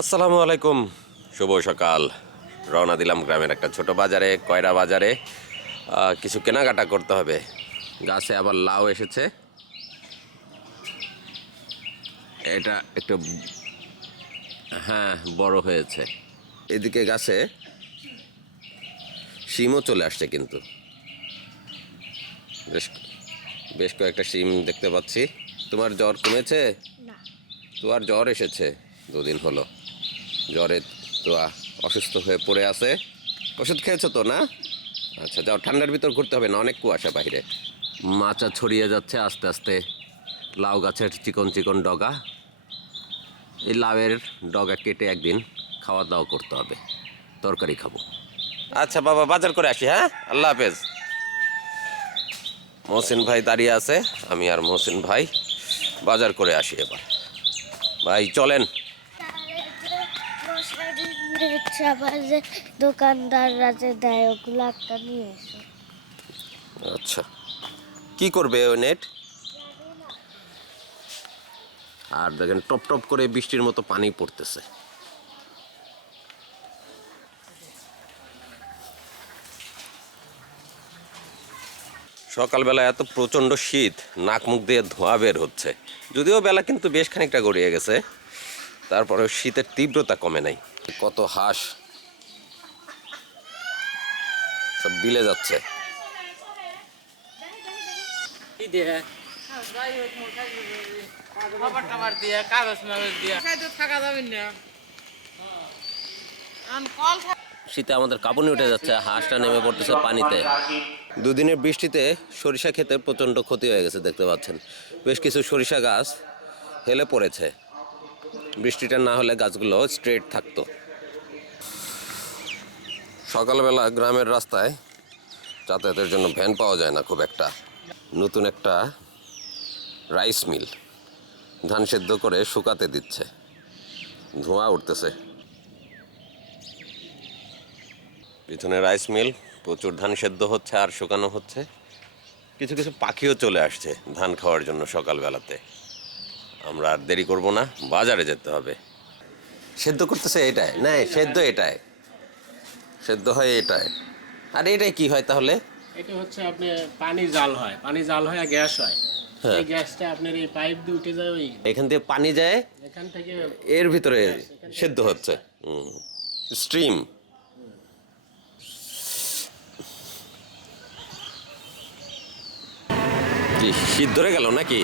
আসসালামু আলাইকুম। শুভ সকাল। রওনা দিলাম গ্রামের একটা ছোট বাজারে কয়রা বাজারে। কিছু কেনাকাটা করতে হবে। গাছে আবার লাউ এসেছে। এটা একটু হ্যাঁ বড় হয়েছে। এদিকে গাছে শিমও চলে আসছে কিন্তু। বেশ বেশ কয়েকটা শিম দেখতে পাচ্ছি। তোমার জ্বর কমেছে? না। তোমার জ্বর এসেছে দুদিন হলো। জ্বরে তো অসুস্থ হয়ে পড়ে আছে। ওষুধ খেয়েছো তো, না? আচ্ছা যাও, ঠান্ডার ভিতর ঘুরতে হবে, না অনেক কুয়াশা বাইরে। মাচা ছড়িয়ে যাচ্ছে আস্তে আস্তে। লাউ গাছের চিকন চিকন ডগা। এই লাউয়ের ডগা কেটে একদিন খাওয়া দাওয়া করতে হবে। তরকারি খাব। আচ্ছা বাবা, বাজার করে আসি হ্যাঁ? আল্লাহ হাফেজ। মহসিন ভাই দাঁড়িয়ে আছে, আমি আর মহসিন ভাই বাজার করে আসি এবার। ভাই, চলেন। যে দোকানদাররা যে দেয়, ওগুলো একটা নিয়ে এসো। আচ্ছা। কি করবে ওই নেট আর দেখেন, টপ টপ করে বৃষ্টির মতো পানি পড়তেছে। সকালবেলা এত প্রচণ্ড শীত, নাক মুখ দিয়ে ধোঁয়া বের হচ্ছে। যদিও বেলা কিন্তু বেশ খানিকটা গড়িয়ে গেছে। তারপরে শীতের তীব্রতা কমে নাই। কত হাঁস সব বিলে যাচ্ছে। শীতে আমাদের কাঁপুনি উঠে যাচ্ছে হাঁসটা নেমে পড়তেছে পানিতে। দুদিনের বৃষ্টিতে সরিষা খেতে প্রচণ্ড ক্ষতি হয়ে গেছে দেখতে পাচ্ছেন। বেশ কিছু সরিষা গাছ হেলে পড়েছে। বৃষ্টিটা না হলে গাছগুলো স্ট্রেট থাকতো। সকালবেলা গ্রামের রাস্তায় যাতায়াতের জন্য ভ্যান পাওয়া যায় না খুব একটা। নতুন একটা রাইস মিল ধান সেদ্ধ করে শুকাতে দিচ্ছে। ধোঁয়া উঠতেছে। পিছনে রাইস মিল প্রচুর ধান সেদ্ধ হচ্ছে আর শুকানো হচ্ছে। কিছু কিছু পাখিও চলে আসছে ধান খাওয়ার জন্য সকালবেলাতে। আমরা আর দেরি করব না বাজারে যেতে হবে। সেদ্ধ করতেছে এটাই? না সেদ্ধ এটাই। সেদ্ধ হয় এটাই। আর এটাই কি হয় তাহলে? এটা হচ্ছে আপনি পানি জাল হয়। পানি জাল হয় আর গ্যাস হয়। হ্যাঁ। এই গ্যাসটা আপনার এই পাইপ দিয়ে উঠে যায় ওই এখান থেকে পানি যায় এখান থেকে এর ভিতরে সেদ্ধ হচ্ছে। স্ট্রিম। কি শীত ধরে গেল নাকি?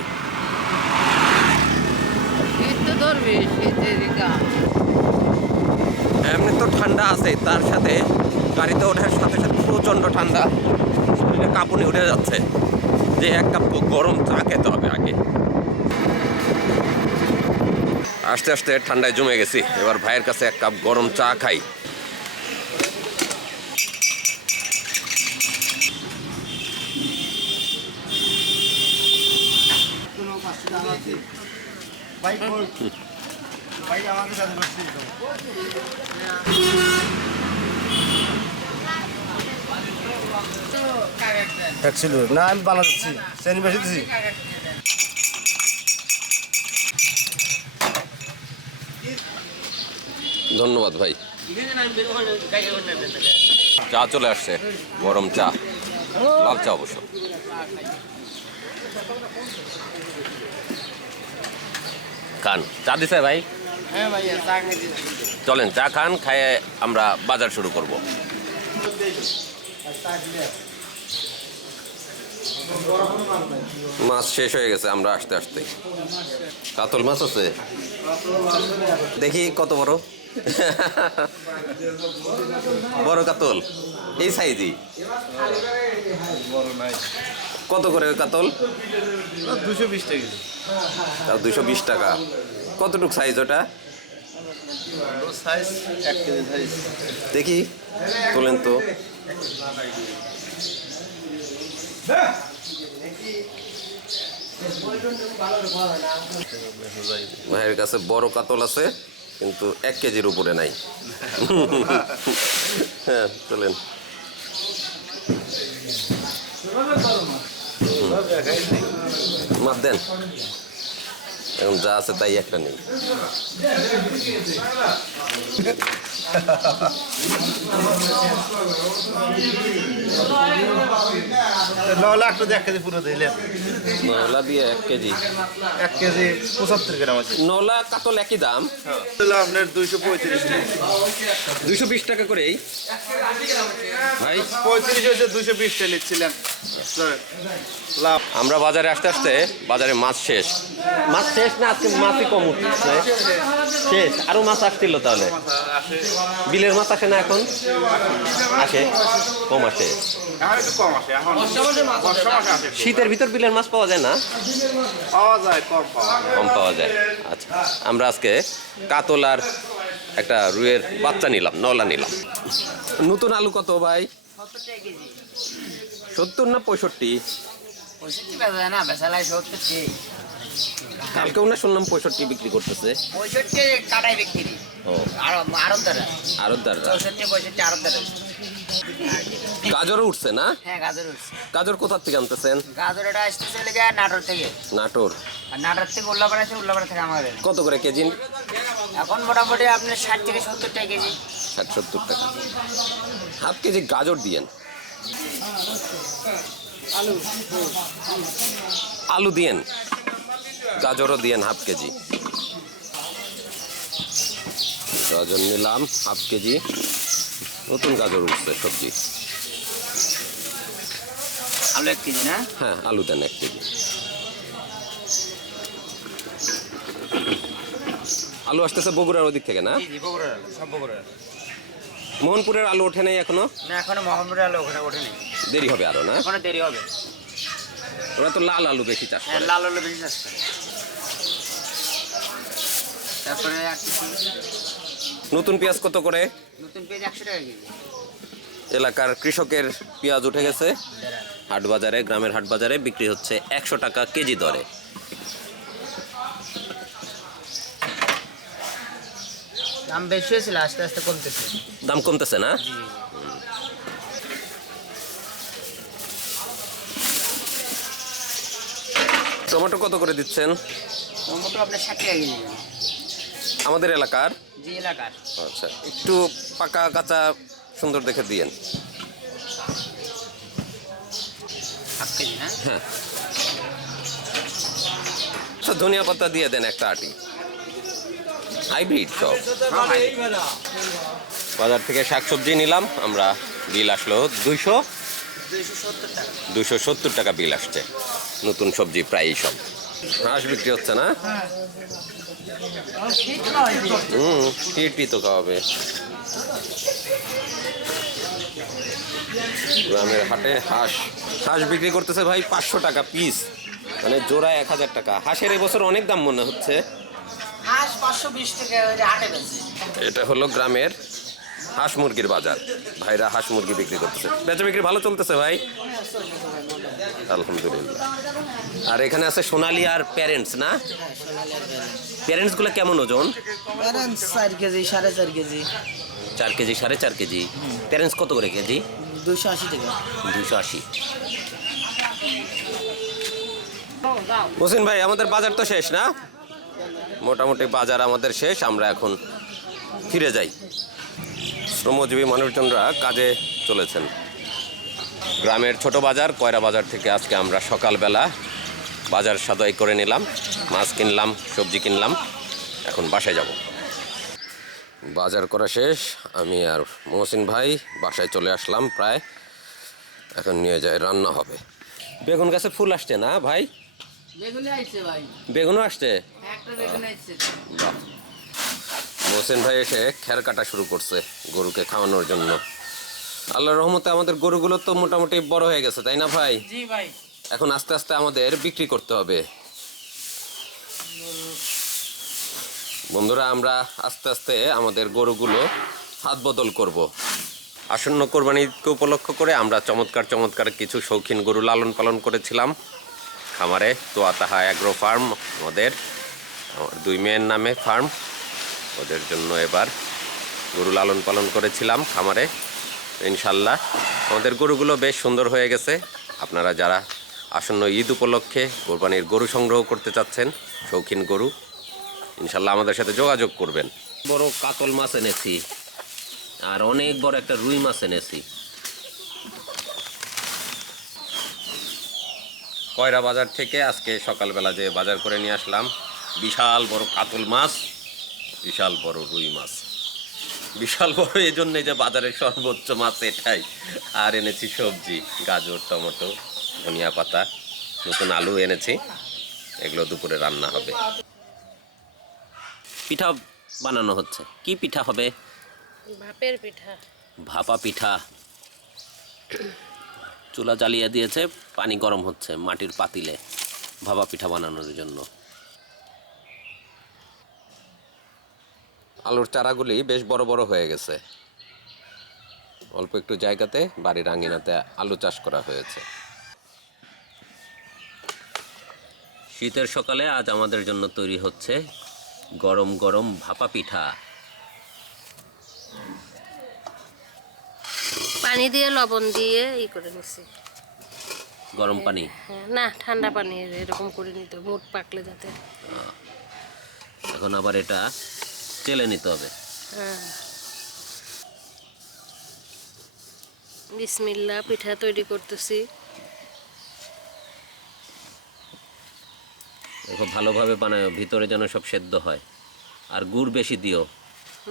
এমনি তো ঠান্ডা আছে, তার সাথে গাড়িতে ওঠার সাথে সাথে প্রচণ্ড ঠান্ডা। শরীরে কাঁপুনি উঠে যাচ্ছে, যে এক কাপ গরম চা খেতে হবে আগে। আস্তে আস্তে ঠান্ডায় জমে গেছি, এবার ভাইয়ের কাছে এক কাপ গরম চা খাই। ছিল না, আমি বানা দিচ্ছি শ্রেণি বেশি দিচ্ছি ধন্যবাদ ভাই। চা চলে আসছে, গরম চা। লাল চা অবশ্য। খান চা দিছে ভাই। হ্যাঁ চলেন চা খান খাইয়ে আমরা বাজার শুরু করব। মাছ শেষ হয়ে গেছে আমরা আসতে আসতে। কাতল মাছ আছে? দেখি কত বড়। বড় কাতল? এই সাইজই? কত করে কাতল? দুশো বিশ টাকা। দুশো বিশ টাকা। কতটুক সাইজ ওটা? দেখি, তোলেন তো। ভাইয়ের কাছে বড় কাতল আছে, কিন্তু এক কেজির উপরে নাই। হ্যাঁ চলেন মাপ দেন। এখন যা আছে তাই একটা নেই। নাহলে একটা এক কেজি পুরো দিলেন নলা দিয়ে এক কেজি। এক কেজি পঁচাত্তর গ্রাম আছে। নলা কাতল একই দাম। তাহলে আপনার দুইশো পঁয়ত্রিশ দুইশো বিশ টাকা করেই। ভাই। পঁয়ত্রিশ হয়েছে দুইশো বিশ টাকা নিচ্ছিলেন। লাভ আমরা বাজারে আসতে আসতে বাজারে মাছ শেষ। মাছ শেষ না, আজকে মাছই কম উঠছে। শেষ। আরও মাছ আসছিল তাহলে। বিলের মাছ আসে না এখন? আসে। কম আসে। শীতের ভিতর বিলের মাছ পাওয়া যায় না? কম পাওয়া যায়। আচ্ছা। আমরা আজকে কাতলার একটা রুইয়ের বাচ্চা নিলাম, নলা নিলাম। নতুন আলু কত ভাই? সত্তর না পঁয়ষট্টি? পঁয়ষট্টি বেচা যায় না কালকেও না শুনলাম পঁয়ষট্টি বিক্রি করতেছে। পঁয়ষট্টি বিক্রি। গাজরও উঠছে না? হ্যাঁ গাজর উঠছে। গাজর কোথা থেকে আনতেছেন? গাজর এটা আসতেছে লেগে নাটোর থেকে। নাটোর। আর নাটোর থেকে উল্লাপাড়া আছে উল্লাপাড়া থেকে আমাদের। কত করে কেজি? এখন মোটামুটি আপনার ষাট থেকে সত্তর টাকা কেজি। ষাট সত্তর টাকা। হাফ কেজি গাজর দিয়েন। আলু দিয়েন। গাজরও দিয়েন হাফ কেজি। গাজর নিলাম হাফ কেজি। নতুন গাজর উঠছে সবজি। আলু এক কেজি না? হ্যাঁ আলু দেন এক কেজি। আলু আসতেছে বগুড়ার ওদিক থেকে না? বগুড়ার সব বগুড়ার। মোহনপুরের আলু ওঠে নাই এখনও? না এখনও মোহাম্মদের আলু ওখানে ওঠেনি। দেরি হবে আরও না? এখনও দেরি হবে। ওরা তো লাল আলু বেশি চাষ হ্যাঁ করে। লাল আলু বেশি চাষ করে। তারপরে আর নতুন পেঁয়াজ কত করে? নতুন পেঁয়াজ একশো টাকা কেজি। এলাকার কৃষকের পেঁয়াজ উঠে গেছে। হাট বাজারে গ্রামের হাট বাজারে বিক্রি হচ্ছে একশো টাকা কেজি দরে। দাম বেশি হয়েছিল আস্তে আস্তে কমতেছে। দাম কমতেছে না? টমেটো কত করে দিচ্ছেন? টমেটো আপনার ষাট টাকা কেজি। আমাদের এলাকার? জি এলাকার। আচ্ছা একটু পাকা কাঁচা সুন্দর দেখে দিয়েন। হাফ কেজি না? হ্যাঁ। আচ্ছা ধনিয়া পাতা দিয়ে দেন একটা আটি। হাইব্রিড সব। বাজার থেকে শাকসবজি নিলাম, আমরা বিল আসলো দুইশো। দুইশো সত্তর টাকা বিল আসছে, নতুন সবজি প্রায়ই সব। হাঁস বিক্রি হচ্ছে না? হুম টিটি তো খাওয়াবে। গ্রামের হাটে হাঁস হাঁস বিক্রি করতেছে ভাই পাঁচশো টাকা পিস মানে জোড়া এক হাজার টাকা। হাঁসের এবছর অনেক দাম মনে হচ্ছে। পাঁচশো বিশ টাকা হাটে বেশি এটা হলো গ্রামের হাঁস মুরগির বাজার। ভাইরা হাঁস মুরগি বিক্রি করতেছে। বেচা বিক্রি ভালো চলতেছে ভাই? আলহামদুলিল্লাহ। আর এখানে আছে সোনালি আর প্যারেন্টস না? প্যারেন্টসগুলো কেমন ওজন? চার কেজি সাড়ে চার কেজি। চার কেজি সাড়ে চার কেজি। প্যারেন্টস কত করে কেজি? দুশো আশি টাকা। দুশো আশি। মুসিন ভাই আমাদের বাজার তো শেষ না? মোটামুটি বাজার আমাদের শেষ, আমরা এখন ফিরে যাই। শ্রমজীবী মানুষজনরা কাজে চলেছেন। গ্রামের ছোট বাজার, কয়রা বাজার থেকে আজকে আমরা সকালবেলা বাজার সদাই করে নিলাম, মাছ কিনলাম, সবজি কিনলাম, এখন বাসায় যাব। বাজার করা শেষ, আমি আর মহসিন ভাই বাসায় চলে আসলাম প্রায়, এখন নিয়ে যায় রান্না হবে। বেগুন গাছে ফুল আসছে না ভাই? বেগুনও আসছে? বেগুন আইছে। বাহ। মোহসেন ভাই এসে খের কাটা শুরু করছে গরুকে খাওয়ানোর জন্য। আল্লাহর রহমতে আমাদের গরুগুলো তো মোটামুটি বড় হয়ে গেছে তাই না ভাই? ভাই। এখন আস্তে আস্তে আমাদের বিক্রি করতে হবে। বন্ধুরা আমরা আস্তে আস্তে আমাদের গরুগুলো হাত বদল করব। আসন্ন কোরবানিকে উপলক্ষ করে আমরা চমৎকার চমৎকার কিছু শৌখিন গরু লালন পালন করেছিলাম। খামারে তোয়া তাহা অ্যাগ্রো ফার্ম আমার দুই মেয়ের নামে ফার্ম ওদের জন্য এবার গরু লালন পালন করেছিলাম খামারে, ইনশাল্লাহ। আমাদের গরুগুলো বেশ সুন্দর হয়ে গেছে। আপনারা যারা আসন্ন ঈদ উপলক্ষে কোরবানির গরু সংগ্রহ করতে চাচ্ছেন, শৌখিন গরু, ইনশাল্লাহ আমাদের সাথে যোগাযোগ করবেন। বড় কাতল মাছ এনেছি, আর অনেক বড় একটা রুই মাছ এনেছি। কয়রা বাজার থেকে আজকে সকালবেলা যে বাজার করে নিয়ে আসলাম বিশাল বড় কাতল মাছ বিশাল বড় রুই মাছ। বিশাল বড় এই জন্যে যে বাজারের সর্বোচ্চ মাছ এটাই। আর এনেছি সবজি গাজর টমেটো ধনিয়া পাতা নতুন আলু এনেছি এগুলো দুপুরে রান্না হবে। পিঠা বানানো হচ্ছে। কি পিঠা হবে? ভাপের পিঠা। ভাপা পিঠা। চুলা জ্বালিয়ে দিয়েছে, পানি গরম হচ্ছে মাটির পাতিলে, ভাপা পিঠা বানানোর জন্য। আলুর চারাগুলি বেশ বড় বড় হয়ে গেছে। অল্প একটু জায়গাতে বাড়ির আঙিনাতে আলু চাষ করা হয়েছে। শীতের সকালে আজ আমাদের জন্য তৈরি হচ্ছে গরম গরম ভাপা পিঠা। পানি দিয়ে লবণ দিয়ে ই করে নিছি। গরম পানি? হ্যাঁ, না ঠান্ডা পানি এরকম করে নিতে মুখ পাকলে যাতে। এখন আবার এটা চেলে নিতে হবে। হ্যাঁ। বিসমিল্লা পিঠা তৈরি করতেছি। দেখো ভালোভাবে বানায় ভিতরে যেন সব সেদ্ধ হয়। আর গুড় বেশি দিও।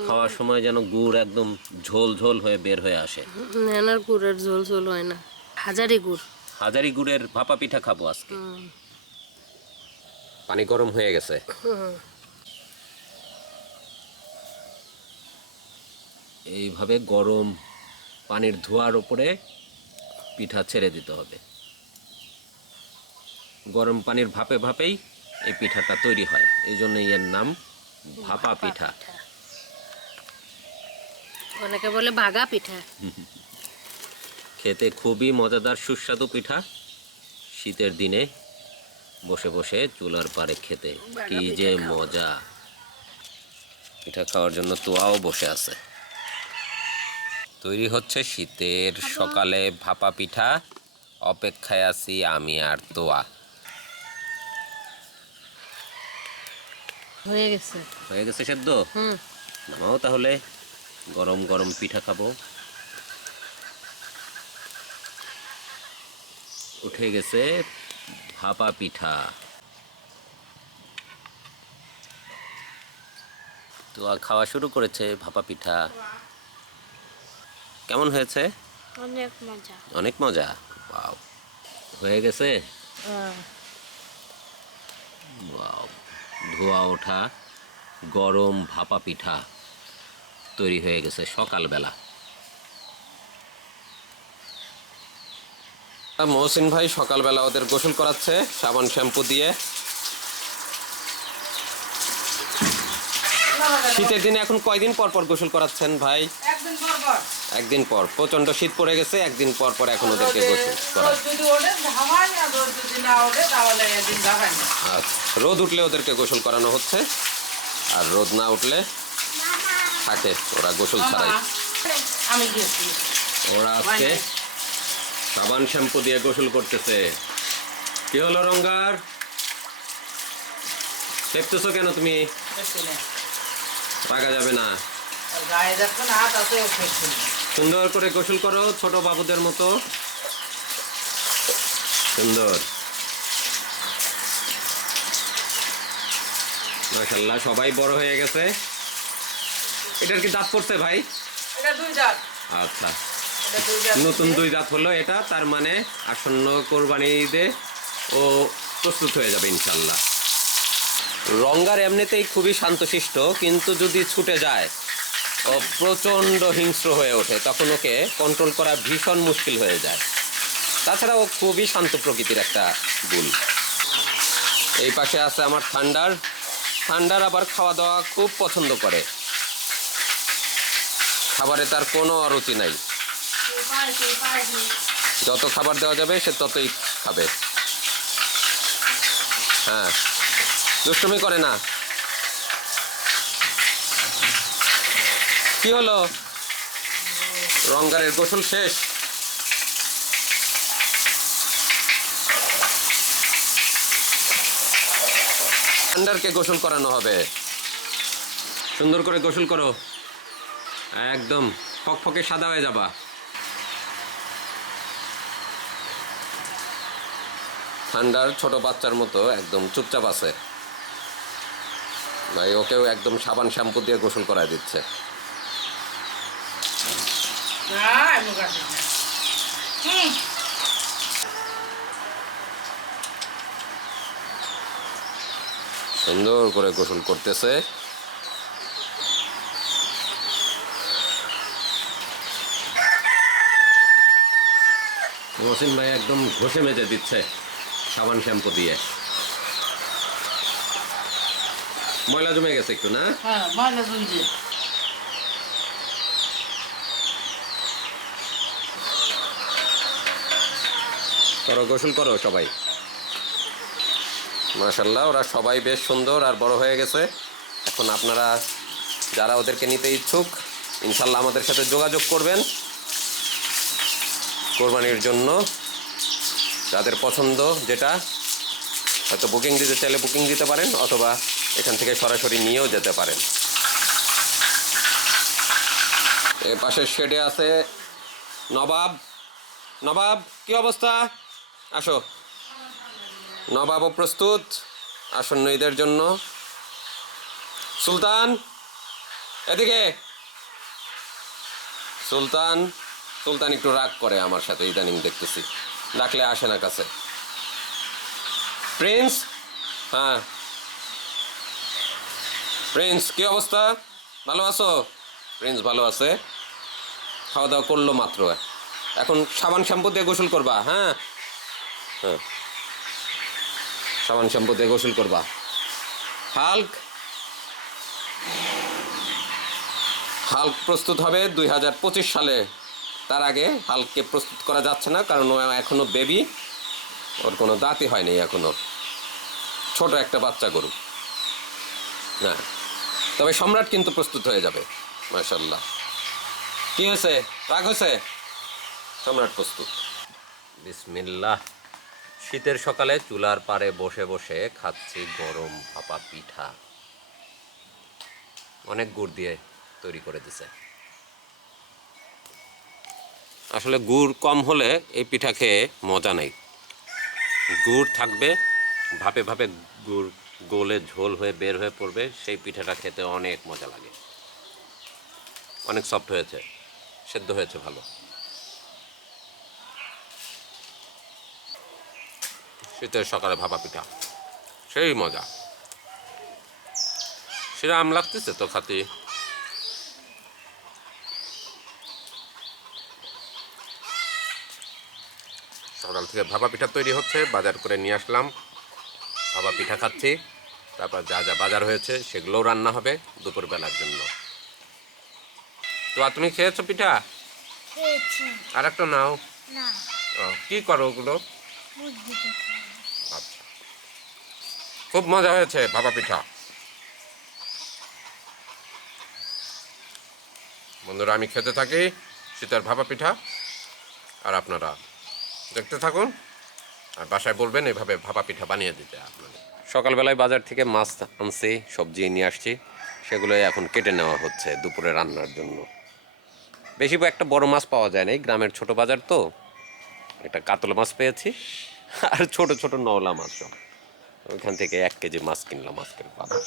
খাওয়ার সময় যেন গুড় একদম ঝোল ঝোল হয়ে বের হয়ে আসে। নেনার গুড়ের ঝোল ঝোল হয় না হাজারি গুড়। হাজারি গুড়ের ভাপা পিঠা খাব আজকে। পানি গরম হয়ে গেছে। এইভাবে গরম পানির ধোয়ার উপরে পিঠা ছেড়ে দিতে হবে। গরম পানির ভাপে ভাপেই এই পিঠাটা তৈরি হয়। এই জন্য এর নাম ভাপা পিঠা। অনেকে বলে ভাগা পিঠা। খেতে খুবই মজাদার সুস্বাদু পিঠা। শীতের দিনে বসে বসে চুলার পাড়ে খেতে কি যে মজা। পিঠা খাওয়ার জন্য তোয়াও বসে আছে। তৈরি হচ্ছে শীতের সকালে ভাপা পিঠা। অপেক্ষায় আছি আমি আর তোয়া। হয়ে গেছে। হয়ে গেছে সেদ্ধ? হুম। নামাও তাহলে। গরম গরম পিঠা খাব। উঠে গেছে ভাপা পিঠা। তো খাওয়া শুরু করেছে ভাপা পিঠা। কেমন হয়েছে? অনেক মজা। অনেক মজা? বাও হয়ে গেছে? Wow, ধোয়া ওঠা গরম ভাপা পিঠা। তৈরি হয়ে গেছে সকালবেলা। মহসিন ভাই সকালবেলা ওদের গোসল করাচ্ছে সাবান শ্যাম্পু দিয়ে। শীতের দিনে এখন কয়দিন পর পর গোসল করাচ্ছেন ভাই? একদিন পর পর। একদিন পর। প্রচণ্ড শীত পড়ে গেছে একদিন পর পর এখন ওদেরকে গোসল আচ্ছা রোদ উঠলে ওদেরকে গোসল করানো হচ্ছে আর রোদ না উঠলে থাকে ওরা গোসল ছাড়াই। আমি গিয়েছি। ওরা আজকে সাবান শ্যাম্পু দিয়ে গোসল করতেছে। কি হলো রঙ্গার? দেখতেছো কেন তুমি। রাখা যাবে না। সুন্দর করে গোসল করো ছোট বাবুদের মতো। সুন্দর। মাশাল্লাহ সবাই বড় হয়ে গেছে। এটার কি দাঁত পড়ছে ভাই? এটা দুই দাঁত। আচ্ছা। নতুন দুই দাঁত হলো এটা তার মানে আসন্ন কোরবানি ঈদে ও প্রস্তুত হয়ে যাবে ইনশাল্লাহ রঙ্গার এমনিতেই খুবই শান্তশিষ্ট কিন্তু যদি ছুটে যায় ও প্রচণ্ড হিংস্র হয়ে ওঠে তখন ওকে কন্ট্রোল করা ভীষণ মুশকিল হয়ে যায়। তাছাড়া ও খুবই শান্ত প্রকৃতির একটা গুণ। এই পাশে আছে আমার ঠান্ডার। ঠান্ডার আবার খাওয়া দাওয়া খুব পছন্দ করে। খাবারে তার কোনো অরুচি নাই। যত খাবার দেওয়া যাবে, সে ততই খাবে। হ্যাঁ। দুষ্টুমি করে না। কি হলো? রঙ্গারের গোসল শেষ? ঠান্ডারকে গোসল করানো হবে। সুন্দর করে গোসল করো। একদম ফকফকে সাদা হয়ে যাবা। ঠান্ডার ছোট বাচ্চার মতো একদম চুপচাপ আছে। ভাই ওকেও একদম সাবান শ্যাম্পু দিয়ে গোসল করায় দিচ্ছে। সুন্দর করে গোসল করতেছে। মহসিন ভাই একদম ঘষে মেজে দিচ্ছে সাবান শ্যাম্পু দিয়ে। ময়লা জমে গেছে একটু না? হ্যাঁ ময়লা করো গোসল করো সবাই। মাশাল্লাহ ওরা সবাই বেশ সুন্দর আর বড় হয়ে গেছে। এখন আপনারা যারা ওদেরকে নিতে ইচ্ছুক ইনশাল্লাহ আমাদের সাথে যোগাযোগ করবেন। কোরবানির জন্য যাদের পছন্দ যেটা, হয়তো বুকিং দিতে চাইলে বুকিং দিতে পারেন অথবা এখান থেকে সরাসরি নিয়েও যেতে পারেন। এ পাশের শেডে আছে নবাব। নবাব, কি অবস্থা? আসো। নবাবও প্রস্তুত আসন্ন ঈদের জন্য। সুলতান, এদিকে। সুলতান সুলতান একটু রাগ করে আমার সাথে, ইদানিং দেখতেছি। ডাকলে আসে না কাছে। প্রিন্স? হ্যাঁ। প্রিন্স, কি অবস্থা? ভালো আছো? প্রিন্স ভালো আছে। খাওয়া দাওয়া করল মাত্র। এখন সাবান শ্যাম্পু দিয়ে গোসল করবা হ্যাঁ? হ্যাঁ। সাবান শ্যাম্পু দিয়ে গোসল করবা। হাল্ক? হাল্ক প্রস্তুত হবে দুই হাজার পঁচিশ সালে। তার আগে হালকে প্রস্তুত করা যাচ্ছে না, কারণ ও এখনও বেবি ওর কোনো দাঁতই হয়নি এখনও। ছোট একটা বাচ্চা গরু। না তবে সম্রাট কিন্তু প্রস্তুত হয়ে যাবে মাশাল্লাহ কি হয়েছে? রাগ হয়েছে? সম্রাট প্রস্তুত। বিসমিল্লাহ। শীতের সকালে চুলার পাড়ে বসে বসে খাচ্ছি গরম ভাপা পিঠা। অনেক গুড় দিয়ে তৈরি করে দিছে। আসলে গুড় কম হলে এই পিঠা খেয়ে মজা নেই। গুড় থাকবে, ভাপে ভাপে গুড় গোলে ঝোল হয়ে বের হয়ে পড়বে, সেই পিঠাটা খেতে অনেক মজা লাগে। অনেক সফট হয়েছে, সেদ্ধ হয়েছে ভালো। শীতের সকালে ভাপা পিঠা, সেই মজা। সেটা আম লাগতেছে তো খাতি। সকাল থেকে ভাপা পিঠা তৈরি হচ্ছে বাজার করে নিয়ে আসলাম। ভাপা পিঠা খাচ্ছি তারপর যা যা বাজার হয়েছে সেগুলোও রান্না হবে দুপুরবেলার জন্য। তো আর তুমি খেয়েছো পিঠা? আর একটা নাও। ও, কি করো ওগুলো? আচ্ছা। খুব মজা হয়েছে ভাপা পিঠা। বন্ধুরা আমি খেতে থাকি শীতের ভাপা পিঠা আর আপনারা? দেখতে থাকুন। আর বাসায় বলবেন, এভাবে ভাপা পিঠা বানিয়ে দিতে আপনাদের। সকালবেলায় বাজার থেকে মাছ আনছি, সবজি নিয়ে আসছি। সেগুলোই এখন কেটে নেওয়া হচ্ছে দুপুরে রান্নার জন্য। বেশি একটা বড় মাছ পাওয়া যায় না গ্রামের ছোট বাজার তো। একটা কাতল মাছ পেয়েছি, আর ছোট ছোট নওলা মাছ ওইখান থেকে এক কেজি মাছ কিনলাম আজকের বাজার।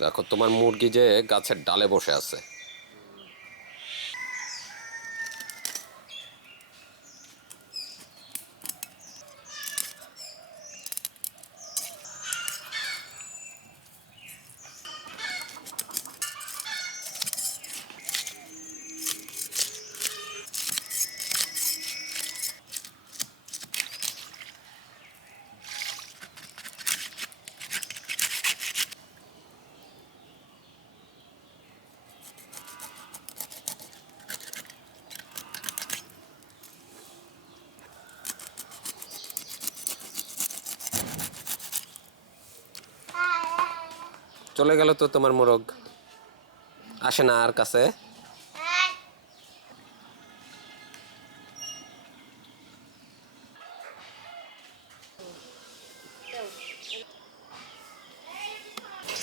দেখো, তোমার মুরগি যে গাছের ডালে বসে আছে। চলে গেল তো তোমার মোরগ। আসে না আর কাছে।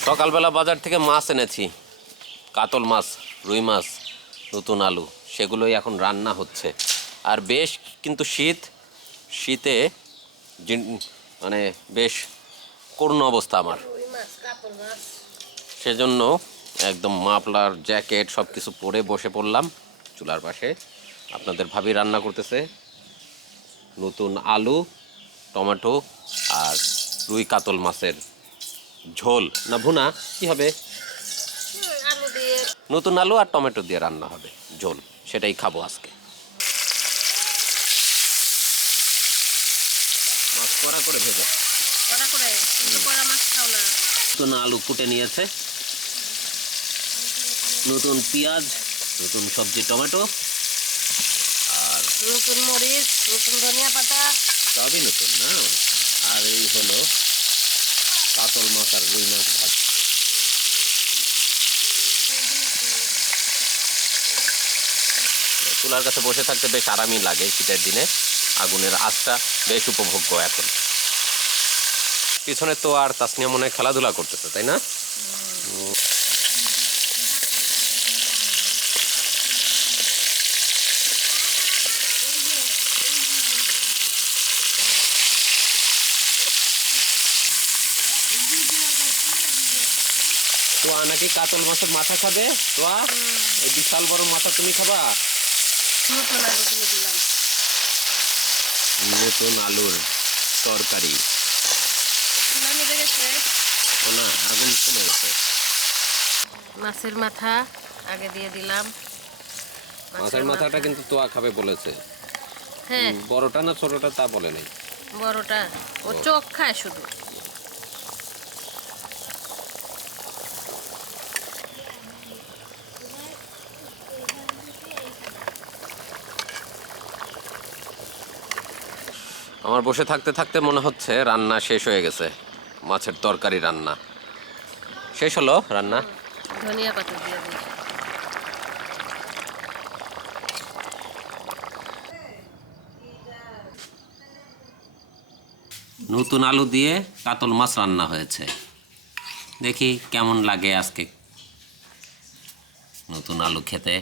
সকালবেলা বাজার থেকে মাছ এনেছি। কাতল মাছ, রুই মাছ, নতুন আলু, সেগুলোই এখন রান্না হচ্ছে। আর বেশ কিন্তু শীত, শীতে মানে বেশ করুণ অবস্থা আমার। সেজন্য একদম মাফলার জ্যাকেট সব কিছু পরে বসে পড়লাম চুলার পাশে। আপনাদের ভাবি রান্না করতেছে। নতুন আলু টমেটো আর রুই কাতল মাছের ঝোল। না ভুনা কি হবে? নতুন আলু আর টমেটো দিয়ে রান্না হবে ঝোল সেটাই খাব আজকে। মাছ কড়া করে ভেজে। নতুন আলু কুটে নিয়েছে। নতুন পেঁয়াজ নতুন সবজি টমেটো আর নতুন মরিচ নতুন ধনিয়া পাতা। সবই নতুন না? আর এই হলো কাতল মাছ আর রুই মাছ ভাত চুলার কাছে বসে থাকতে বেশ আরামই লাগে শীতের দিনে। আগুনের আঁচটা বেশ উপভোগ্য এখন। পিছনে তো আর তাসনিয়া মনে হয় খেলাধুলা করতেছে তাই না? নাকি কাতল মাছের মাথা খাবে। এই বিশাল বড় মাথা তুমি খাবা? নতুন আলুর তরকারি। না আগুন গেছে। মাছের মাথা আগে দিয়ে দিলাম। মাছের মাথাটা কিন্তু তোয়া খাবে বলেছে। হ্যাঁ। বড়টা না ছোটটা তা বলে নাই। বড়টা। ও। চোখ খায় শুধু। আমার বসে থাকতে থাকতে মনে হচ্ছে রান্না শেষ হয়ে গেছে। মাছের তরকারি রান্না। শেষ হলো রান্না? ধনিয়া পাতা দিয়ে নতুন আলু দিয়ে কাতল মাছ রান্না হয়েছে। দেখি কেমন লাগে আজকে নতুন আলু খেতে।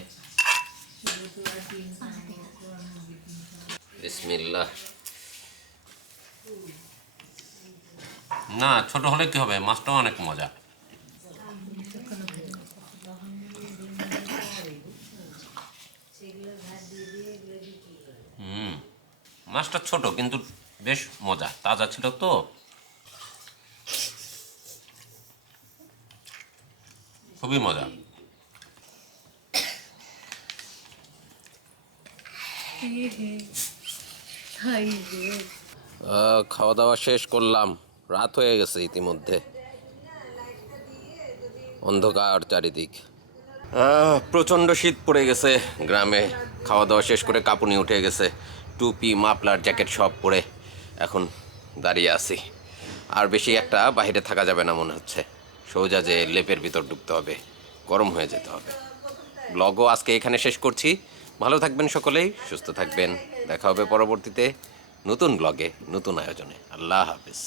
বিসমিল্লাহ। না ছোট হলে কি হবে? মাছটাও অনেক মজা। হুম মাছটা ছোট কিন্তু বেশ মজা। তাজা ছিল তো। খুবই মজা। খাওয়া দাওয়া শেষ করলাম। রাত হয়ে গেছে ইতিমধ্যে। অন্ধকার চারিদিক। প্রচণ্ড শীত পড়ে গেছে। গ্রামে খাওয়া দাওয়া শেষ করে কাঁপুনি উঠে গেছে। টুপি, মাফলার, জ্যাকেট সব পরে এখন দাঁড়িয়ে আছি। আর বেশি একটা বাইরে থাকা যাবে না মনে হচ্ছে। সোজা যে লেপের ভিতর ঢুকতে হবে, গরম হয়ে যেতে হবে। ব্লগও আজকে এখানে শেষ করছি। ভালো থাকবেন সকলেই, সুস্থ থাকবেন। দেখা হবে পরবর্তীতে নতুন ব্লগে, নতুন আয়োজনে। আল্লাহ হাফিজ।